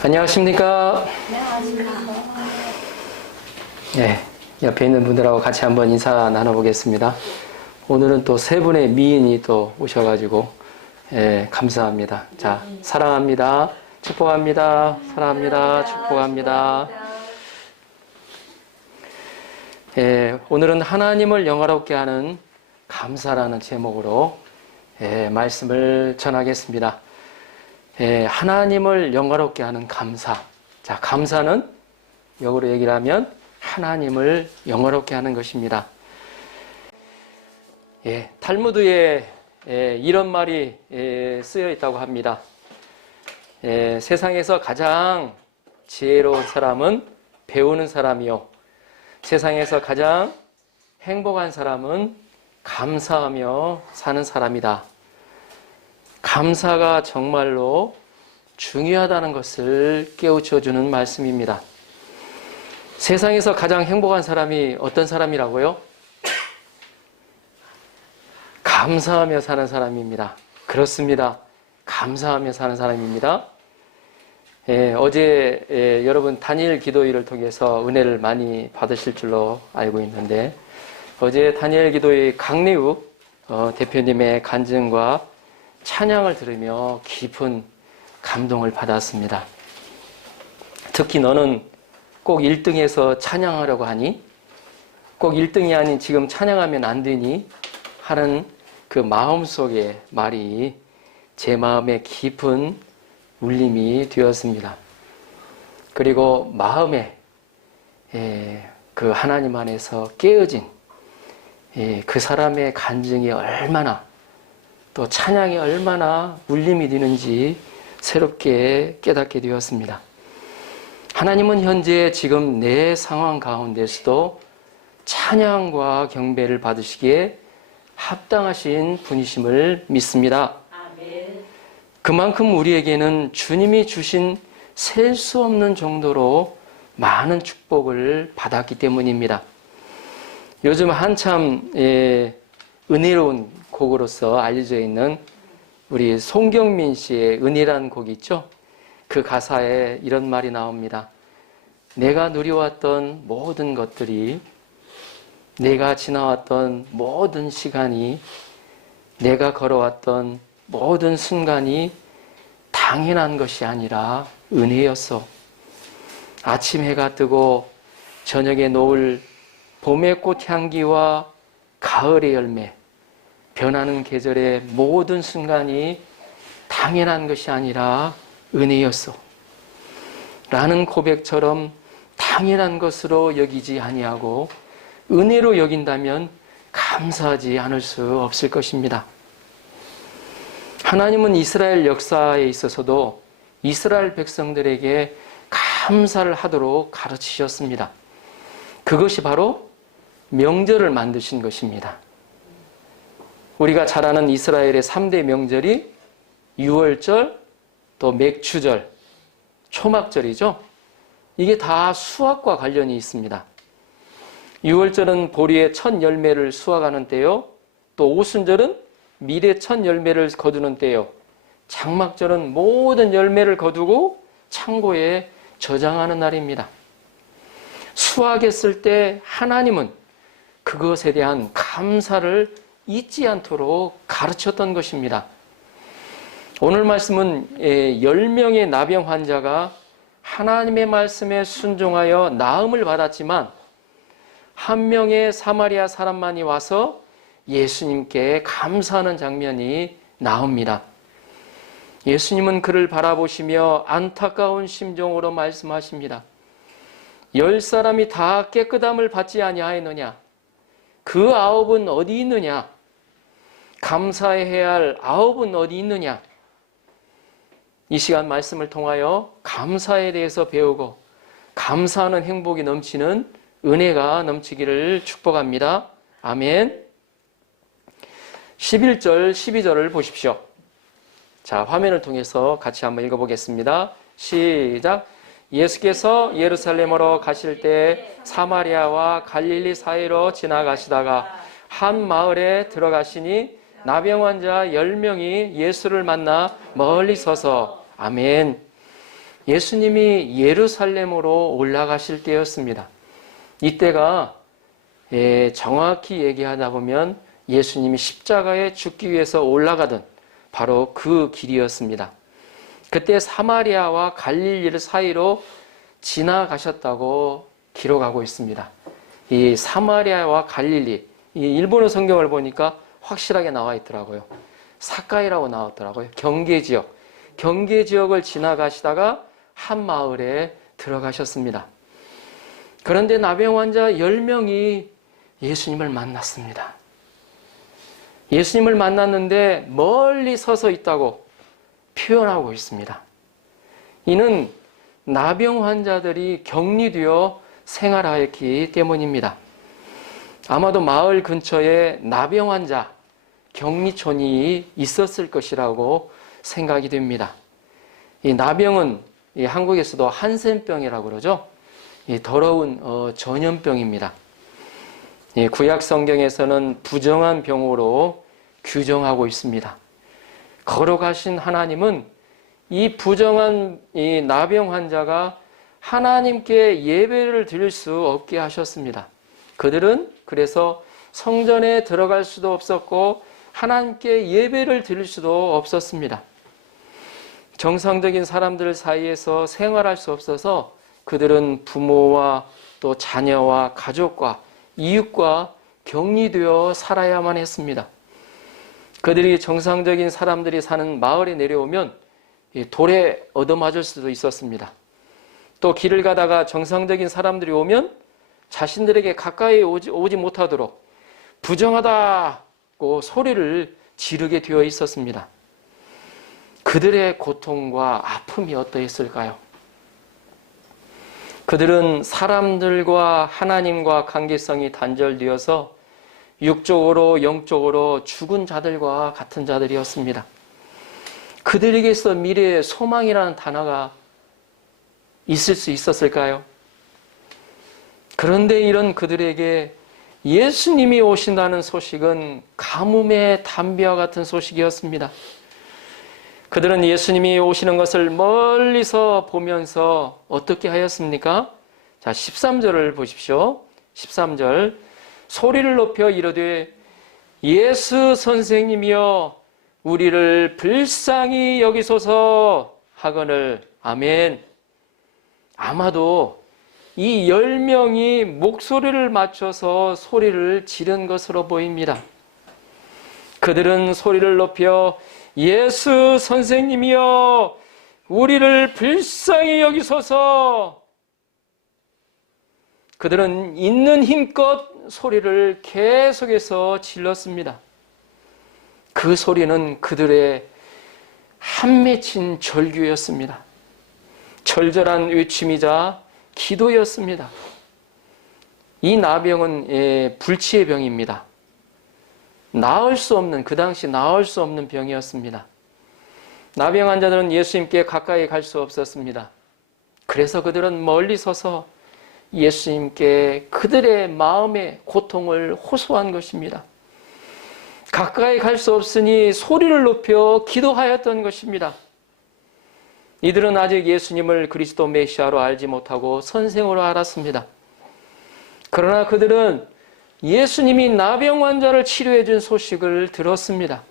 안녕하십니까? 네, 옆에 있는 분들하고 같이 한번 인사 나눠보겠습니다. 오늘은 또 세 분의 미인이 또 오셔가지고 감사합니다. 자, 사랑합니다. 축복합니다. 사랑합니다. 축복합니다. 오늘은 하나님을 영화롭게 하는 감사라는 제목으로 말씀을 전하겠습니다. 하나님을 영화롭게 하는 감사. 자, 감사는 영어로 얘기를 하면 하나님을 영화롭게 하는 것입니다. 탈무드에 이런 말이 쓰여 있다고 합니다. 세상에서 가장 지혜로운 사람은 배우는 사람이요, 세상에서 가장 행복한 사람은 감사하며 사는 사람이다. 감사가 정말로 중요하다는 것을 깨우쳐주는 말씀입니다. 세상에서 가장 행복한 사람이 어떤 사람이라고요? 감사하며 사는 사람입니다. 그렇습니다. 감사하며 사는 사람입니다. 어제 여러분 다니엘 기도회를 통해서 은혜를 많이 받으실 줄로 알고 있는데, 어제 다니엘 기도회 강래욱 대표님의 간증과 찬양을 들으며 깊은 감동을 받았습니다. 특히 너는 꼭 1등에서 찬양하려고 하니? 꼭 1등이 아닌 지금 찬양하면 안 되니? 하는 그 마음속의 말이 제 마음에 깊은 울림이 되었습니다. 그리고 마음에 그 하나님 안에서 깨어진 그 사람의 간증이 얼마나, 또 찬양이 얼마나 울림이 되는지 새롭게 깨닫게 되었습니다. 하나님은 현재 지금 내 상황 가운데서도 찬양과 경배를 받으시기에 합당하신 분이심을 믿습니다. 그만큼 우리에게는 주님이 주신 셀 수 없는 정도로 많은 축복을 받았기 때문입니다. 요즘 한참 은혜로운 곡으로서 알려져 있는 우리 송경민 씨의 은혜라는 곡이 있죠. 그 가사에 이런 말이 나옵니다. 내가 누려왔던 모든 것들이, 내가 지나왔던 모든 시간이, 내가 걸어왔던 모든 순간이 당연한 것이 아니라 은혜였어. 아침 해가 뜨고 저녁에 놓을 봄의 꽃향기와 가을의 열매, 변하는 계절의 모든 순간이 당연한 것이 아니라 은혜였어. 라는 고백처럼 당연한 것으로 여기지 아니하고 은혜로 여긴다면 감사하지 않을 수 없을 것입니다. 하나님은 이스라엘 역사에 있어서도 이스라엘 백성들에게 감사를 하도록 가르치셨습니다. 그것이 바로 명절을 만드신 것입니다. 우리가 잘 아는 이스라엘의 3대 명절이 유월절, 또 맥추절, 초막절이죠. 이게 다 수확과 관련이 있습니다. 유월절은 보리의 첫 열매를 수확하는 때요, 또 오순절은 밀의 첫 열매를 거두는 때요, 장막절은 모든 열매를 거두고 창고에 저장하는 날입니다. 수확했을 때 하나님은 그것에 대한 감사를 잊지 않도록 가르쳤던 것입니다. 오늘 말씀은 10명의 나병 환자가 하나님의 말씀에 순종하여 나음을 받았지만 한 명의 사마리아 사람만이 와서 예수님께 감사하는 장면이 나옵니다. 예수님은 그를 바라보시며 안타까운 심정으로 말씀하십니다. 10사람이 다 깨끗함을 받지 아니하였느냐? 그 9은 어디 있느냐? 감사해야 할 9은 어디 있느냐? 이 시간 말씀을 통하여 감사에 대해서 배우고 감사하는 행복이 넘치는 은혜가 넘치기를 축복합니다. 아멘. 11절, 12절을 보십시오. 자, 화면을 통해서 같이 한번 읽어보겠습니다. 시작. 예수께서 예루살렘으로 가실 때 사마리아와 갈릴리 사이로 지나가시다가 한 마을에 들어가시니 나병 환자 10명이 예수를 만나 멀리 서서 아멘. 예수님이 예루살렘으로 올라가실 때였습니다. 이때가 정확히 얘기하다 보면 예수님이 십자가에 죽기 위해서 올라가던 바로 그 길이었습니다. 그때 사마리아와 갈릴리 사이로 지나가셨다고 기록하고 있습니다. 이 사마리아와 갈릴리, 이 일본어 성경을 보니까 확실하게 나와 있더라고요. 사카이라고 나왔더라고요. 경계 지역을 지나가시다가 한 마을에 들어가셨습니다. 그런데 나병 환자 10명이 예수님을 만났습니다. 예수님을 만났는데 멀리 서서 있다고 표현하고 있습니다. 이는 나병 환자들이 격리되어 생활하였기 때문입니다. 아마도 마을 근처에 나병 환자 격리촌이 있었을 것이라고 생각이 됩니다. 이 나병은 한국에서도 한센병이라고 그러죠. 이 더러운 전염병입니다. 구약 성경에서는 부정한 병으로 규정하고 있습니다. 걸어가신 하나님은 이 부정한 이 나병 환자가 하나님께 예배를 드릴 수 없게 하셨습니다. 그들은 그래서 성전에 들어갈 수도 없었고 하나님께 예배를 드릴 수도 없었습니다. 정상적인 사람들 사이에서 생활할 수 없어서 그들은 부모와 또 자녀와 가족과 이웃과 격리되어 살아야만 했습니다. 그들이 정상적인 사람들이 사는 마을에 내려오면 돌에 얻어맞을 수도 있었습니다. 또 길을 가다가 정상적인 사람들이 오면 자신들에게 가까이 오지 못하도록 부정하다고 소리를 지르게 되어 있었습니다. 그들의 고통과 아픔이 어떠했을까요? 그들은 사람들과 하나님과 관계성이 단절되어서 육적으로 영적으로 죽은 자들과 같은 자들이었습니다. 그들에게서 미래의 소망이라는 단어가 있을 수 있었을까요? 그런데 이런 그들에게 예수님이 오신다는 소식은 가뭄의 담비와 같은 소식이었습니다. 그들은 예수님이 오시는 것을 멀리서 보면서 어떻게 하였습니까? 자, 13절을 보십시오. 13절. 소리를 높여 이르되 예수 선생님이여 우리를 불쌍히 여기소서 하거늘. 아멘. 아마도 이 10명이 목소리를 맞춰서 소리를 지른 것으로 보입니다. 그들은 소리를 높여 예수 선생님이여 우리를 불쌍히 여기소서. 그들은 있는 힘껏 소리를 계속해서 질렀습니다. 그 소리는 그들의 한 맺힌 절규였습니다. 절절한 외침이자 기도였습니다. 이 나병은 불치의 병입니다. 나을 수 없는, 그 당시 나을 수 없는 병이었습니다. 나병 환자들은 예수님께 가까이 갈 수 없었습니다. 그래서 그들은 멀리 서서 예수님께 그들의 마음의 고통을 호소한 것입니다. 가까이 갈 수 없으니 소리를 높여 기도하였던 것입니다. 이들은 아직 예수님을 그리스도 메시아로 알지 못하고 선생으로 알았습니다. 그러나 그들은 예수님이 나병 환자를 치료해 준 소식을 들었습니다.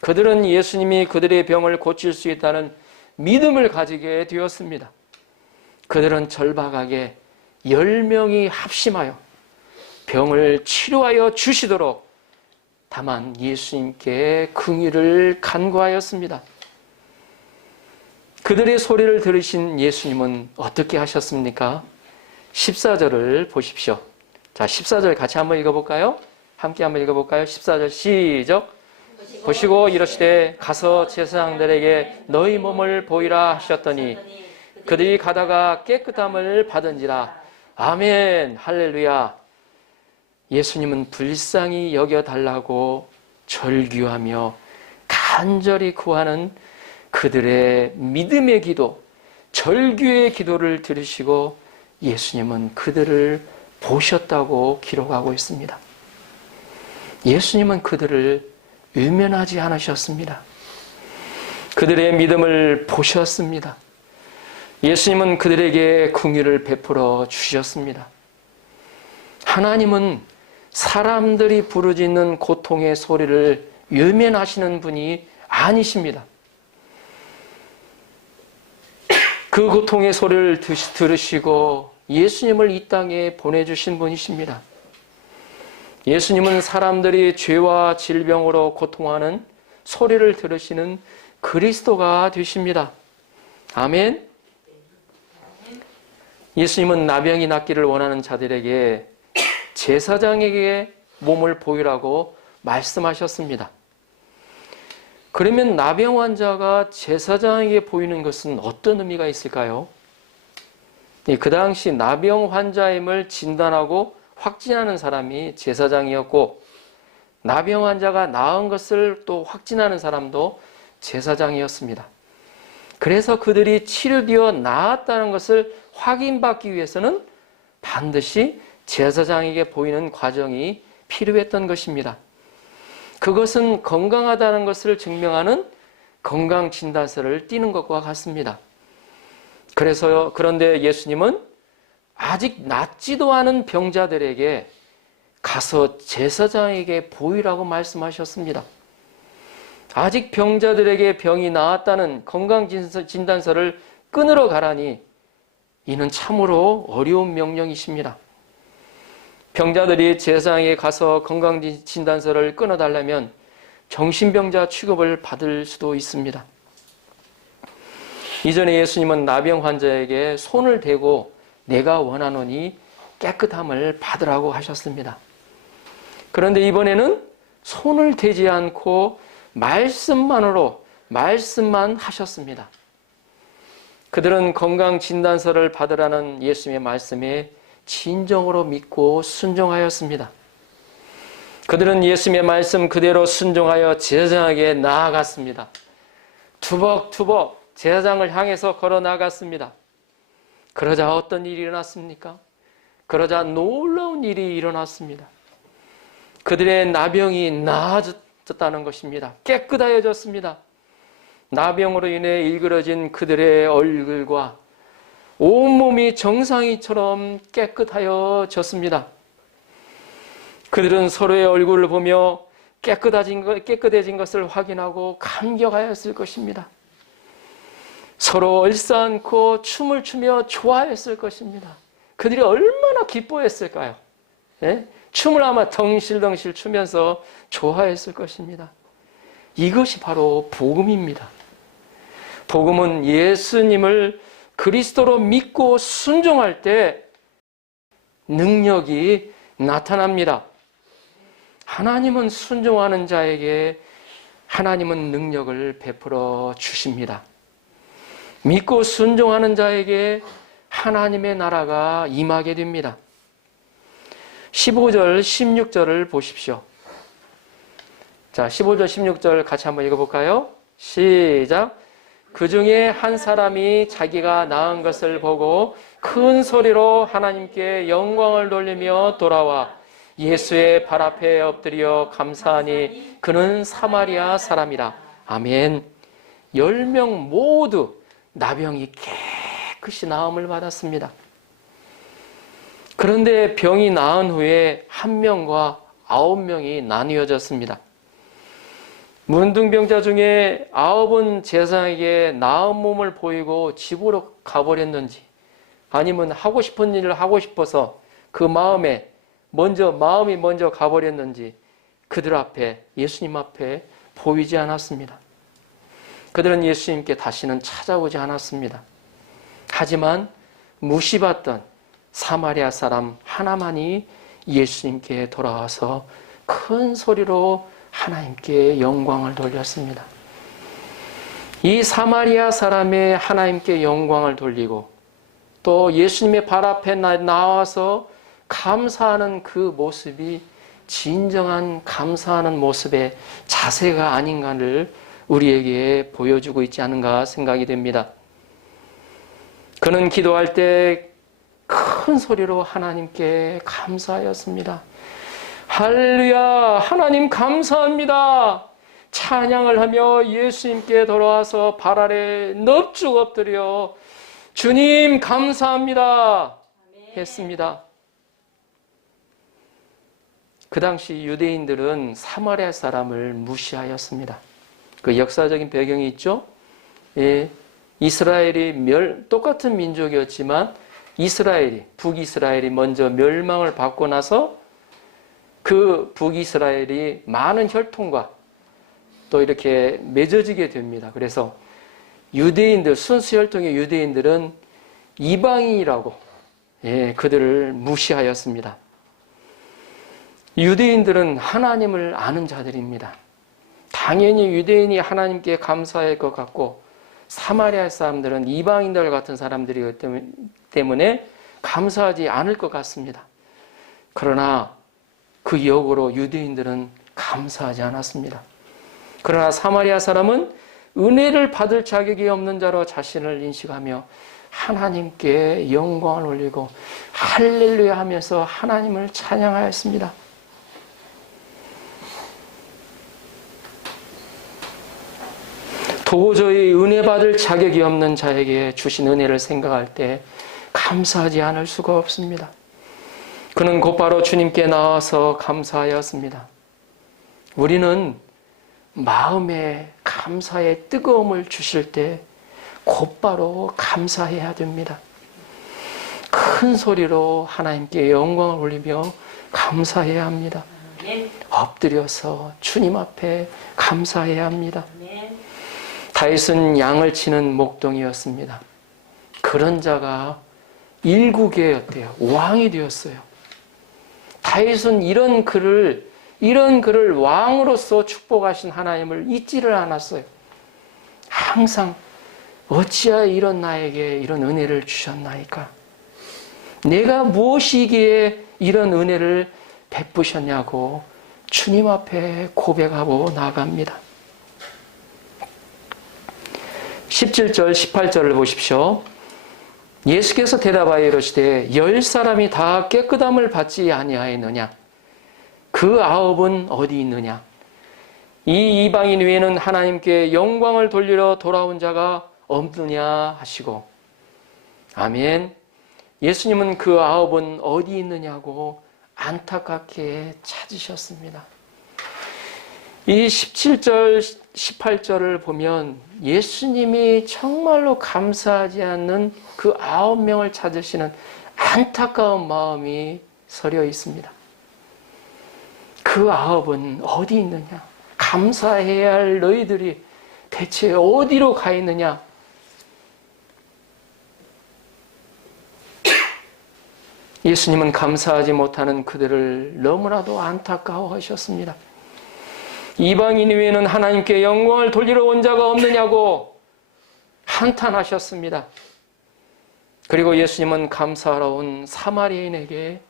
그들은 예수님이 그들의 병을 고칠 수 있다는 믿음을 가지게 되었습니다. 그들은 절박하게 10명이 합심하여 병을 치료하여 주시도록 다만 예수님께 긍휼을 간구하였습니다. 그들의 소리를 들으신 예수님은 어떻게 하셨습니까? 14절을 보십시오. 자, 14절 같이 한번 읽어볼까요? 함께 한번 읽어볼까요? 14절 시작. 보시고 이르시되 가서 제사장들에게 너희 몸을 보이라 하셨더니 그들이 가다가 깨끗함을 받은지라. 아멘. 할렐루야. 예수님은 불쌍히 여겨달라고 절규하며 간절히 구하는 그들의 믿음의 기도, 절규의 기도를 들으시고 예수님은 그들을 보셨다고 기록하고 있습니다. 예수님은 그들을 외면하지 않으셨습니다. 그들의 믿음을 보셨습니다. 예수님은 그들에게 긍휼을 베풀어 주셨습니다. 하나님은 사람들이 부르짖는 고통의 소리를 외면하시는 분이 아니십니다. 그 고통의 소리를 들으시고 예수님을 이 땅에 보내주신 분이십니다. 예수님은 사람들이 죄와 질병으로 고통하는 소리를 들으시는 그리스도가 되십니다. 아멘. 예수님은 나병이 낫기를 원하는 자들에게 제사장에게 몸을 보이라고 말씀하셨습니다. 그러면 나병 환자가 제사장에게 보이는 것은 어떤 의미가 있을까요? 그 당시 나병 환자임을 진단하고 확진하는 사람이 제사장이었고, 나병 환자가 나은 것을 또 확진하는 사람도 제사장이었습니다. 그래서 그들이 치료되어 나았다는 것을 확인받기 위해서는 반드시 제사장에게 보이는 과정이 필요했던 것입니다. 그것은 건강하다는 것을 증명하는 건강진단서를 띄는 것과 같습니다. 그런데 예수님은 아직 낫지도 않은 병자들에게 가서 제사장에게 보이라고 말씀하셨습니다. 아직 병자들에게 병이 나았다는 건강진단서를 끊으러 가라니 이는 참으로 어려운 명령이십니다. 병자들이 제사장에게 가서 건강진단서를 끊어달라면 정신병자 취급을 받을 수도 있습니다. 이전에 예수님은 나병 환자에게 손을 대고 내가 원하노니 깨끗함을 받으라고 하셨습니다. 그런데 이번에는 손을 대지 않고 말씀만 하셨습니다. 그들은 건강진단서를 받으라는 예수님의 말씀에 진정으로 믿고 순종하였습니다. 그들은 예수님의 말씀 그대로 순종하여 제사장에게 나아갔습니다. 투벅투벅 제사장을 향해서 걸어 나갔습니다. 그러자 어떤 일이 일어났습니까? 그러자 놀라운 일이 일어났습니다. 그들의 나병이 나아졌다는 것입니다. 깨끗하여졌습니다. 나병으로 인해 일그러진 그들의 얼굴과 온몸이 정상이처럼 깨끗하여졌습니다. 그들은 서로의 얼굴을 보며 깨끗해진 것을 확인하고 감격하였을 것입니다. 서로 얼싸안고 춤을 추며 좋아했을 것입니다. 그들이 얼마나 기뻐했을까요? 예? 춤을 아마 덩실덩실 추면서 좋아했을 것입니다. 이것이 바로 복음입니다. 복음은 예수님을 그리스도로 믿고 순종할 때 능력이 나타납니다. 하나님은 순종하는 자에게 하나님은 능력을 베풀어 주십니다. 믿고 순종하는 자에게 하나님의 나라가 임하게 됩니다. 15절, 16절을 보십시오. 자, 15절, 16절 같이 한번 읽어볼까요? 시작. 그 중에 한 사람이 자기가 낳은 것을 보고 큰 소리로 하나님께 영광을 돌리며 돌아와 예수의 발 앞에 엎드려 감사하니 그는 사마리아 사람이라. 아멘. 10명 모두 나병이 깨끗이 나음을 받았습니다. 그런데 병이 나은 후에 1명과 9명이 나뉘어졌습니다. 문둥병자 중에 9은 제사장에게 나은 몸을 보이고 집으로 가버렸는지, 아니면 하고 싶은 일을 하고 싶어서 그 마음이 먼저 가버렸는지 그들 앞에, 예수님 앞에 보이지 않았습니다. 그들은 예수님께 다시는 찾아오지 않았습니다. 하지만 무시받던 사마리아 사람 하나만이 예수님께 돌아와서 큰 소리로 하나님께 영광을 돌렸습니다. 이 사마리아 사람의 하나님께 영광을 돌리고 또 예수님의 발 앞에 나와서 감사하는 그 모습이 진정한 감사하는 모습의 자세가 아닌가를 우리에게 보여주고 있지 않은가 생각이 됩니다. 그는 기도할 때 큰 소리로 하나님께 감사하였습니다. 할렐루야, 하나님 감사합니다. 찬양을 하며 예수님께 돌아와서 발 아래 넙죽 엎드려 주님 감사합니다 했습니다. 그 당시 유대인들은 사마리아 사람을 무시하였습니다. 그 역사적인 배경이 있죠. 예, 이스라엘이 똑같은 민족이었지만 북이스라엘이 먼저 멸망을 받고 나서 그 북이스라엘이 많은 혈통과 또 이렇게 맺어지게 됩니다. 그래서 유대인들, 순수 혈통의 유대인들은 이방인이라고 그들을 무시하였습니다. 유대인들은 하나님을 아는 자들입니다. 당연히 유대인이 하나님께 감사할 것 같고 사마리아 사람들은 이방인들 같은 사람들이기 때문에 감사하지 않을 것 같습니다. 그러나 그 역으로 유대인들은 감사하지 않았습니다. 그러나 사마리아 사람은 은혜를 받을 자격이 없는 자로 자신을 인식하며 하나님께 영광을 올리고 할렐루야 하면서 하나님을 찬양하였습니다. 도저히 은혜 받을 자격이 없는 자에게 주신 은혜를 생각할 때 감사하지 않을 수가 없습니다. 그는 곧바로 주님께 나와서 감사하였습니다. 우리는 마음에 감사의 뜨거움을 주실 때 곧바로 감사해야 됩니다. 큰 소리로 하나님께 영광을 올리며 감사해야 합니다. 엎드려서 주님 앞에 감사해야 합니다. 다윗은 양을 치는 목동이었습니다. 그런 자가 일국이었대요. 왕이 되었어요. 다윗은 이런 그를 왕으로서 축복하신 하나님을 잊지를 않았어요. 항상 어찌하여 이런 나에게 이런 은혜를 주셨나이까? 내가 무엇이기에 이런 은혜를 베푸셨냐고 주님 앞에 고백하고 나갑니다. 17절, 18절을 보십시오. 예수께서 대답하여 이르시되 10사람이 다 깨끗함을 받지 아니하였느냐? 그 9은 어디 있느냐? 이 이방인 외에는 하나님께 영광을 돌리러 돌아온 자가 없느냐 하시고, 아멘. 예수님은 그 9은 어디 있느냐고 안타깝게 찾으셨습니다. 이 17절, 18절을 보면 예수님이 정말로 감사하지 않는 그 9명을 찾으시는 안타까운 마음이 서려 있습니다. 그 9은 어디 있느냐? 감사해야 할 너희들이 대체 어디로 가 있느냐? 예수님은 감사하지 못하는 그들을 너무나도 안타까워하셨습니다. 이방인 외에는 하나님께 영광을 돌리러 온 자가 없느냐고 한탄하셨습니다. 그리고 예수님은 감사하러 온 사마리아인에게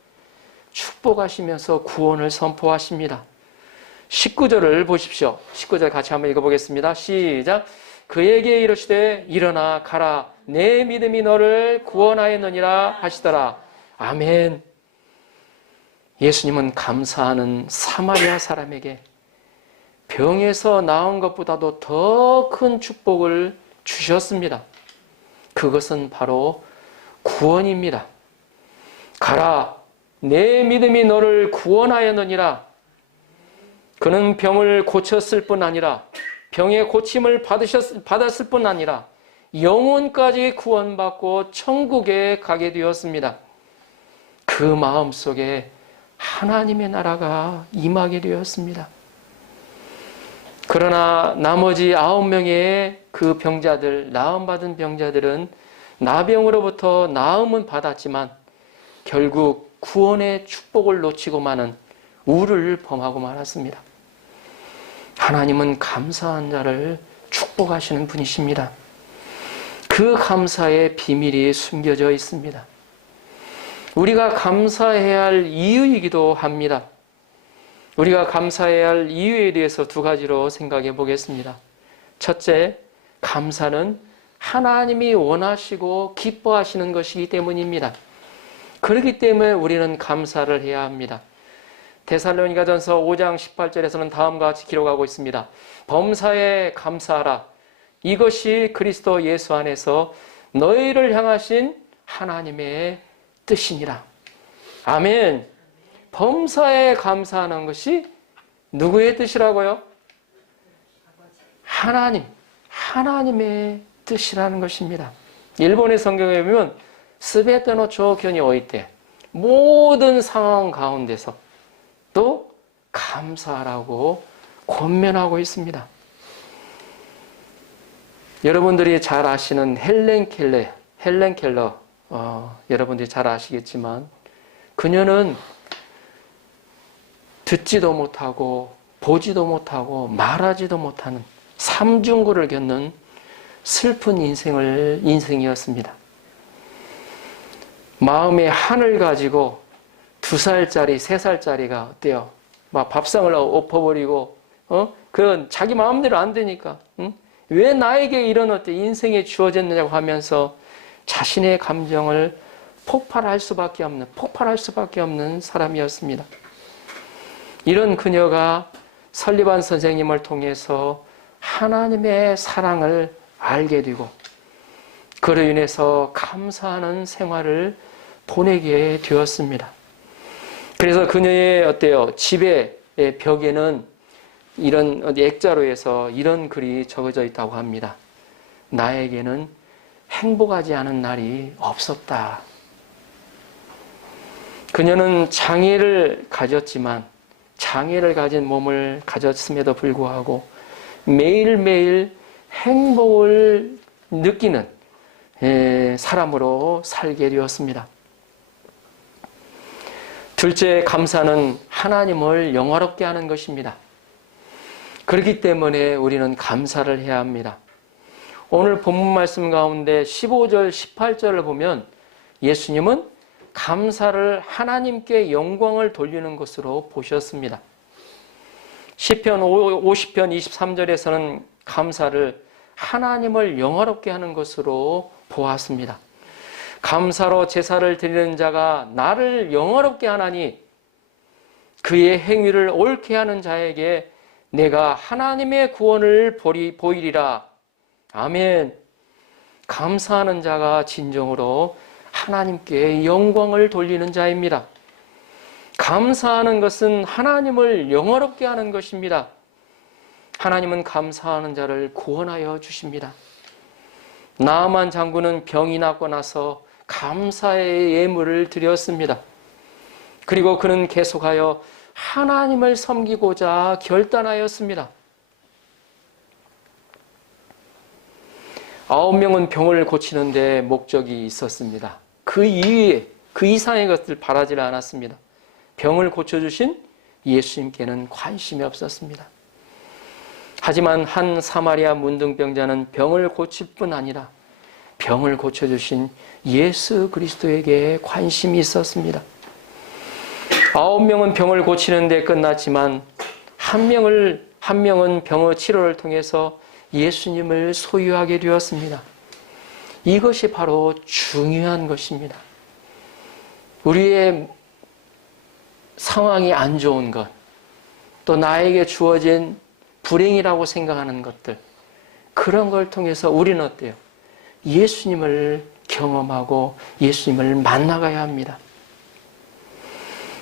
축복하시면서 구원을 선포하십니다. 19절을 보십시오. 19절 같이 한번 읽어보겠습니다. 시작. 그에게 이르시되 일어나 가라 내 믿음이 너를 구원하였느니라 하시더라. 아멘. 예수님은 감사하는 사마리아 사람에게 병에서 나은 것보다도 더 큰 축복을 주셨습니다. 그것은 바로 구원입니다. 가라 내 믿음이 너를 구원하였느니라. 그는 병을 고쳤을 뿐 아니라 병의 고침을 받았을 뿐 아니라 영혼까지 구원받고 천국에 가게 되었습니다. 그 마음속에 하나님의 나라가 임하게 되었습니다. 그러나 나머지 9명의 그 병자들, 나음받은 병자들은 나병으로부터 나음은 받았지만 결국 구원의 축복을 놓치고 마는 우를 범하고 말았습니다. 하나님은 감사한 자를 축복하시는 분이십니다. 그 감사의 비밀이 숨겨져 있습니다. 우리가 감사해야 할 이유이기도 합니다. 우리가 감사해야 할 이유에 대해서 두 가지로 생각해 보겠습니다. 첫째, 감사는 하나님이 원하시고 기뻐하시는 것이기 때문입니다. 그렇기 때문에 우리는 감사를 해야 합니다. 데살로니가전서 5장 18절에서는 다음과 같이 기록하고 있습니다. 범사에 감사하라. 이것이 그리스도 예수 안에서 너희를 향하신 하나님의 뜻이니라. 아멘. 범사에 감사하는 것이 누구의 뜻이라고요? 하나님의 뜻이라는 것입니다. 일본의 성경에 보면 스베테노 조견이 오이테, 모든 상황 가운데서 또 감사하라고 권면하고 있습니다. 여러분들이 잘 아시는 헬렌 켈러, 여러분들이 잘 아시겠지만 그녀는 듣지도 못하고 보지도 못하고 말하지도 못하는 삼중고를 겪는 슬픈 인생이었습니다. 마음의 한을 가지고 2살짜리, 3살짜리가 어때요? 막 밥상을 엎어버리고, 그런 자기 마음대로 안 되니까, 왜 나에게 이런 인생에 주어졌느냐고 하면서 자신의 감정을 폭발할 수밖에 없는 사람이었습니다. 이런 그녀가 설리반 선생님을 통해서 하나님의 사랑을 알게 되고 그로 인해서 감사하는 생활을 보내게 되었습니다. 그래서 그녀의 집의 벽에는 이런 액자로에서 이런 글이 적어져 있다고 합니다. 나에게는 행복하지 않은 날이 없었다. 그녀는 장애를 가진 몸을 가졌음에도 불구하고 매일매일 행복을 느끼는 사람으로 살게 되었습니다. 둘째, 감사는 하나님을 영화롭게 하는 것입니다. 그렇기 때문에 우리는 감사를 해야 합니다. 오늘 본문 말씀 가운데 15절, 18절을 보면 예수님은 감사를 하나님께 영광을 돌리는 것으로 보셨습니다. 시편 50편 23절에서는 감사를 하나님을 영화롭게 하는 것으로 보았습니다. 감사로 제사를 드리는 자가 나를 영화롭게 하나니 그의 행위를 옳게 하는 자에게 내가 하나님의 구원을 보이리라. 아멘. 감사하는 자가 진정으로 하나님께 영광을 돌리는 자입니다. 감사하는 것은 하나님을 영화롭게 하는 것입니다. 하나님은 감사하는 자를 구원하여 주십니다. 나아만 장군은 병이 났고 나서 감사의 예물을 드렸습니다. 그리고 그는 계속하여 하나님을 섬기고자 결단하였습니다. 9명은 병을 고치는 데 목적이 있었습니다. 그 이상의 것들 바라지 않았습니다. 병을 고쳐주신 예수님께는 관심이 없었습니다. 하지만 한 사마리아 문둥병자는 병을 고칠 뿐 아니라 병을 고쳐주신 예수 그리스도에게 관심이 있었습니다. 9명은 병을 고치는 데 끝났지만 한 명은 병의 치료를 통해서 예수님을 소유하게 되었습니다. 이것이 바로 중요한 것입니다. 우리의 상황이 안 좋은 것, 또 나에게 주어진 불행이라고 생각하는 것들, 그런 걸 통해서 우리는 어때요? 예수님을 경험하고 예수님을 만나가야 합니다.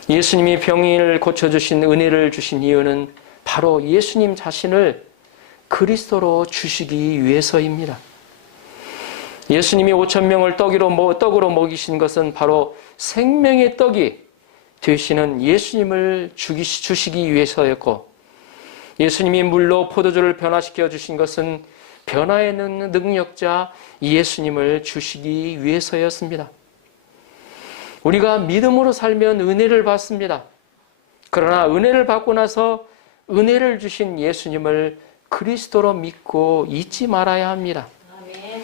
예수님이 병을 고쳐주신 은혜를 주신 이유는 바로 예수님 자신을 그리스도로 주시기 위해서입니다. 예수님이 5,000명을 떡으로 먹이신 것은 바로 생명의 떡이 되시는 예수님을 주시기 위해서였고, 예수님이 물로 포도주를 변화시켜 주신 것은 변화의 능력자 예수님을 주시기 위해서였습니다. 우리가 믿음으로 살면 은혜를 받습니다. 그러나 은혜를 받고 나서 은혜를 주신 예수님을 그리스도로 믿고 잊지 말아야 합니다. 아멘.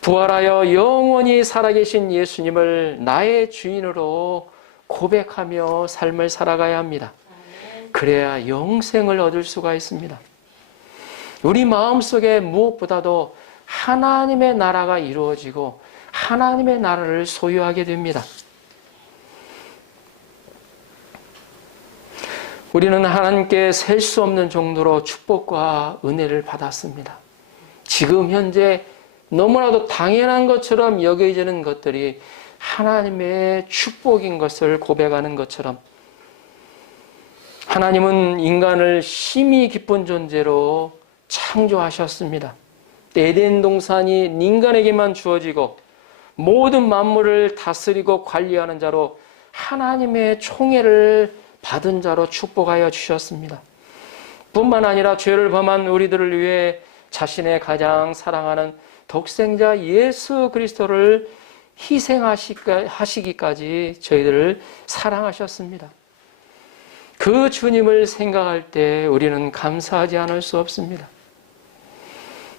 부활하여 영원히 살아계신 예수님을 나의 주인으로 고백하며 삶을 살아가야 합니다. 아멘. 그래야 영생을 얻을 수가 있습니다. 우리 마음속에 무엇보다도 하나님의 나라가 이루어지고 하나님의 나라를 소유하게 됩니다. 우리는 하나님께 셀 수 없는 정도로 축복과 은혜를 받았습니다. 지금 현재 너무나도 당연한 것처럼 여겨지는 것들이 하나님의 축복인 것을 고백하는 것처럼 하나님은 인간을 심히 기쁜 존재로 창조하셨습니다. 에덴 동산이 인간에게만 주어지고 모든 만물을 다스리고 관리하는 자로 하나님의 총애를 받은 자로 축복하여 주셨습니다. 뿐만 아니라 죄를 범한 우리들을 위해 자신의 가장 사랑하는 독생자 예수 그리스도를 희생하시기까지 저희들을 사랑하셨습니다. 그 주님을 생각할 때 우리는 감사하지 않을 수 없습니다.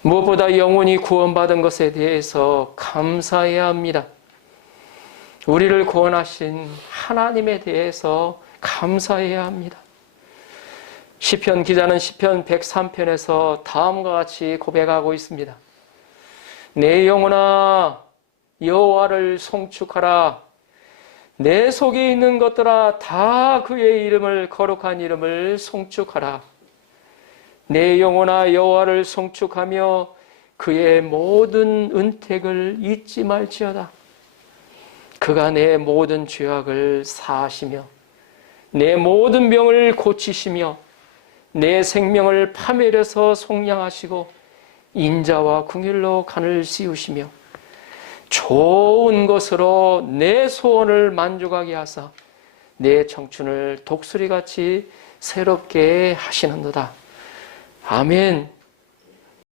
무엇보다 영원히 구원받은 것에 대해서 감사해야 합니다. 우리를 구원하신 하나님에 대해서 감사해야 합니다. 시편 기자는 시편 103편에서 다음과 같이 고백하고 있습니다. 내 영혼아 여호와를 송축하라. 내 속에 있는 것들아 다 그의 이름을 거룩한 이름을 송축하라. 내 영혼아 여호와를 송축하며 그의 모든 은택을 잊지 말지어다. 그가 내 모든 죄악을 사하시며 내 모든 병을 고치시며 내 생명을 파멸해서 속량하시고 인자와 긍휼로 간을 씌우시며 좋은 것으로 내 소원을 만족하게 하사 내 청춘을 독수리같이 새롭게 하시는도다. 아멘.